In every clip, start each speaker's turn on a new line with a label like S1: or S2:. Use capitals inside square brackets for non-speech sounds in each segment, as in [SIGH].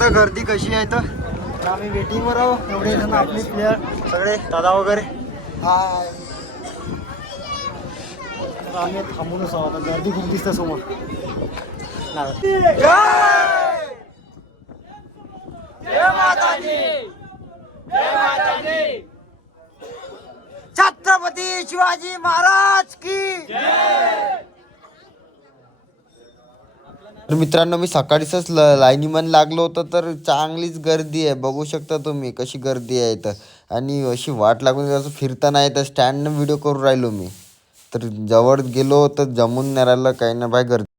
S1: शकता गर्दी कशी आहे तर आम्ही वेटिंगवर आहो. एवढे जण आपले प्लेयर सगळे दादा वगैरे? हाय. तर आम्ही थांबूनच आहोत. आता गर्दी खूप दिसतं समोर. छत्रपती शिवाजी महाराज की
S2: तर मित्रांनो मी सकाळीच लाईनीमध्ये लागलो होतं तर चांगलीच गर्दी आहे. बघू शकता तुम्ही कशी गर्दी आहे तर आणि अशी वाट लागून असं फिरता नाही तर स्टँडनं व्हिडिओ करून राहिलो मी. तर जवळ गेलो तर जमून नाही राहिलं काही ना बाय गर्दी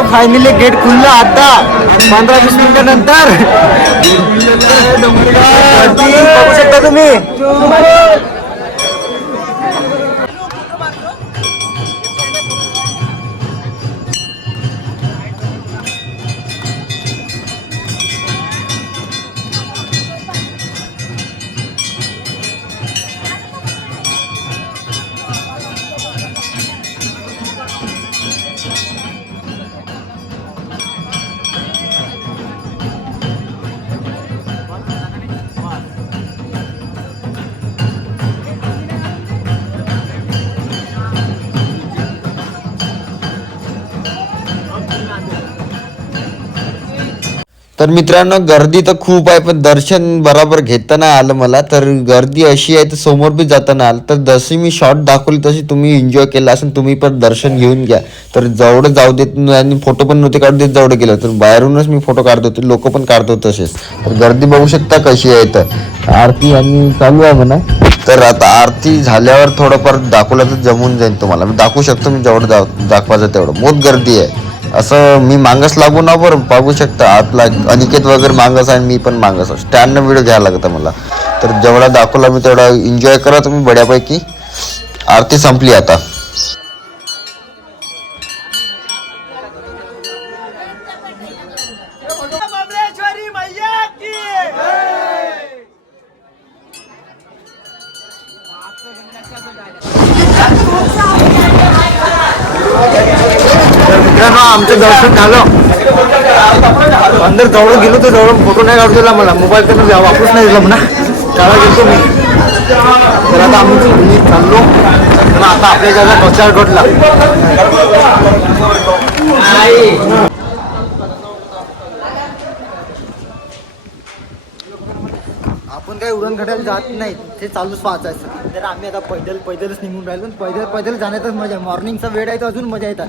S1: मित्रांनो फायनली गेट खुललं आता. पंधरा वीस मिनिटानंतर. [LAUGHS] बघू शकता तुम्ही.
S2: तर मित्रांनो गर्दी तर खूप आहे पण दर्शन बरोबर घेताना आलं मला. तर गर्दी अशी आहे तर समोर बी जाताना आलं. तर जशी मी शॉर्ट दाखवली तशी तुम्ही एन्जॉय केला असेल तुम्ही पण दर्शन घेऊन घ्या. तर जवळं जाऊ देत आणि फोटो पण नव्हते काढू देत जवळ गेलो. तर बाहेरूनच मी फोटो काढत होते लोक पण काढतो तसेच. तर गर्दी बघू शकता कशी आहे तर आरती आणि चालू आहे म्हणा. तर आता आरती झाल्यावर थोडंफार दाखवलं तर जमून जाईल तुम्हाला. मी दाखवू शकतो मी जेवढं दाखवायचं तेवढं. बहुत गर्दी आहे. असं मी मागास लागू ना बरं बघू शकता. आपला अनिकेत वगैरे मागास आहे आणि मी पण मागास आहे. स्टँडनं व्हिडिओ घ्यायला लागतं मला. तर जेवढा दाखवला मी तेवढा एन्जॉय करा तुम्ही बड्यापैकी आरती संपली आता.
S1: मित्रांनो आमचं दर्शन झालं. अंदर जवळ गेलो तर जवळ फोटो नाही काढू दिला मला. मोबाईल तर वापरूच नाही दिला म्हणा. त्याला गेलो मी. तर आता आम्ही मी चाललो. पण आता आपल्या ज्याला प्रचार घडला. आपण काही उडण घडायला जात नाही. ते चालूच पाहायचं तर आम्ही आता पैदल पैदलच निघून राहिलो. पैदल पैदल जाण्यातच मजा आहे. मॉर्निंगचा वेळ आहे तर अजून मजा येतात.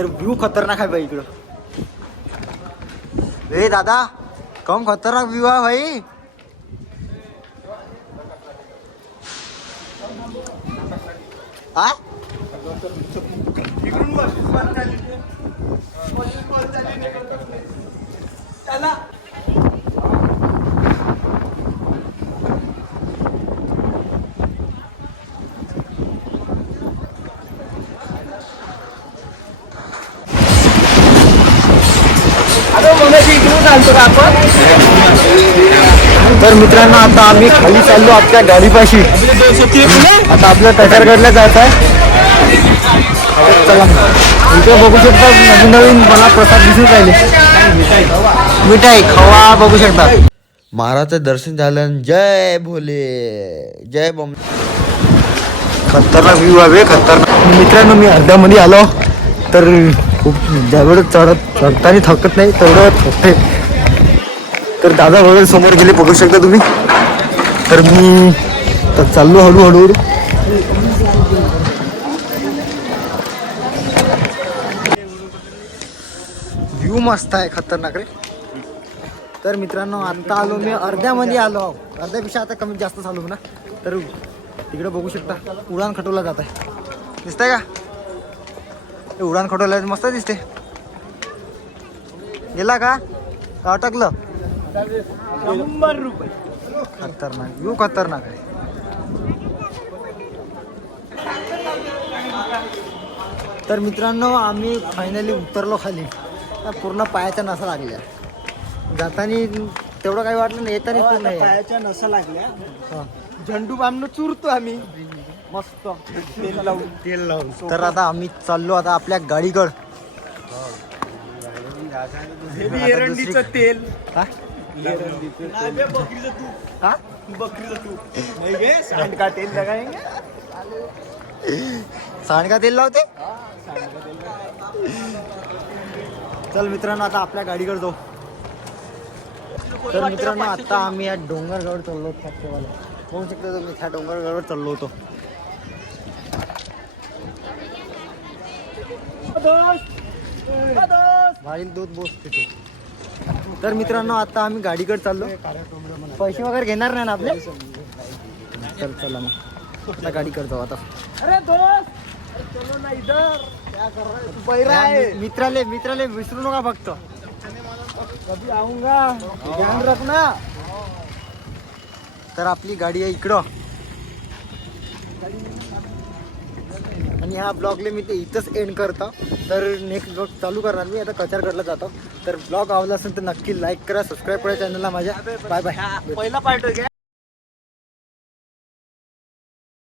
S1: तर व्ह्यू खतरनाक आहे भाई इकडं. रे दादा कम खतरनाक व्ह्यू आहे भाई? आ? तर मित्रांनो आता आम्ही खाली चाललो आपल्या गाडीपाशी. आता आपल्या टटरगडला जायचं आहे. चला. इथे बघू शकता नवीन नवीन मला प्रसाद दिसून राहिले. मिठाई खवा बघू शकता.
S2: महाराजचं दर्शन झालं आणि जय भोले. जय बम
S1: खतरनाक व्ह्यू आहे खतरनाक. मित्रांनो मी अर्ध्यामध्ये आलो. तर खूप ज्यावेळेस चढत चढताना थकत नाही तेवढं थकते. तर दादा वगैरे समोर गेले बघू शकता तुम्ही. तर मी तर चाललो हळूहळू. व्ह्यू मस्त आहे खतरनाक रे. तर मित्रांनो आता आलो मी अर्ध्यामध्ये आलो अर्ध्यापेक्षा आता कमी जास्त चालू ना तर तिकडे बघू शकता उडान खटोला जात आहे. दिसतंय का? उडान खटोला मस्त दिसते गेला का अटकलं? शंभर रुपये. खतरनाक. व्ह्यू खतरनाक आहे. तर मित्रांनो आम्ही फायनली उतरलो खाली. पूर्ण पायाच्या नसा लागल्या. जाताना तेवढं काही वाटलं नाही येताना पूर्ण आहे.
S3: पायाच्या नसा लागल्या.
S1: हा.
S3: झंडू बामनं चुरतो आम्ही. मस्त. तेल लावून. तेल लावून.
S1: तर आता आम्ही चाललो आता आपल्या गाडीकड.
S3: हे बी एरंडीचं तेल.
S1: हा?
S3: सांड का तेल लगाएंगे
S1: सांडगा तेल लावते. चल मित्रांनो आता आपल्या गाडीकडे जाऊ. तर मित्रांनो आता आम्ही या डोंगरगड चाललो फॅक्टरीवाला होऊ शकतो तुम्ही त्या डोंगरगडवर चाललो होतो. भारी दूध बोस तिथे. तर मित्रांनो आता आम्ही गाडीकडे चाललो. पैसे वगैरे घेणार नाही ना आपले? तर चला मग. आता गाडीकडे जाऊ आता.
S3: अरे दोस्त! अरे चलो ना इधर. क्या कर रहा तू बैरा
S1: मित्राले मित्राले विसरू नका फक्त.
S3: कभी आऊंगा। ध्यान रखना।
S1: तर आपली गाडी आहे इकडं. आणि ह्या ब्लॉगला मी ते इथंच एंड करतो. तर नेक्स्ट ब्लॉग चालू करणार मी. आता कचारगडला जातो. तर ब्लॉग आवडला असेल तर नक्की लाईक करा सबस्क्राईब करा चॅनलला माझ्या. बाय बाय
S3: पहिला पार्ट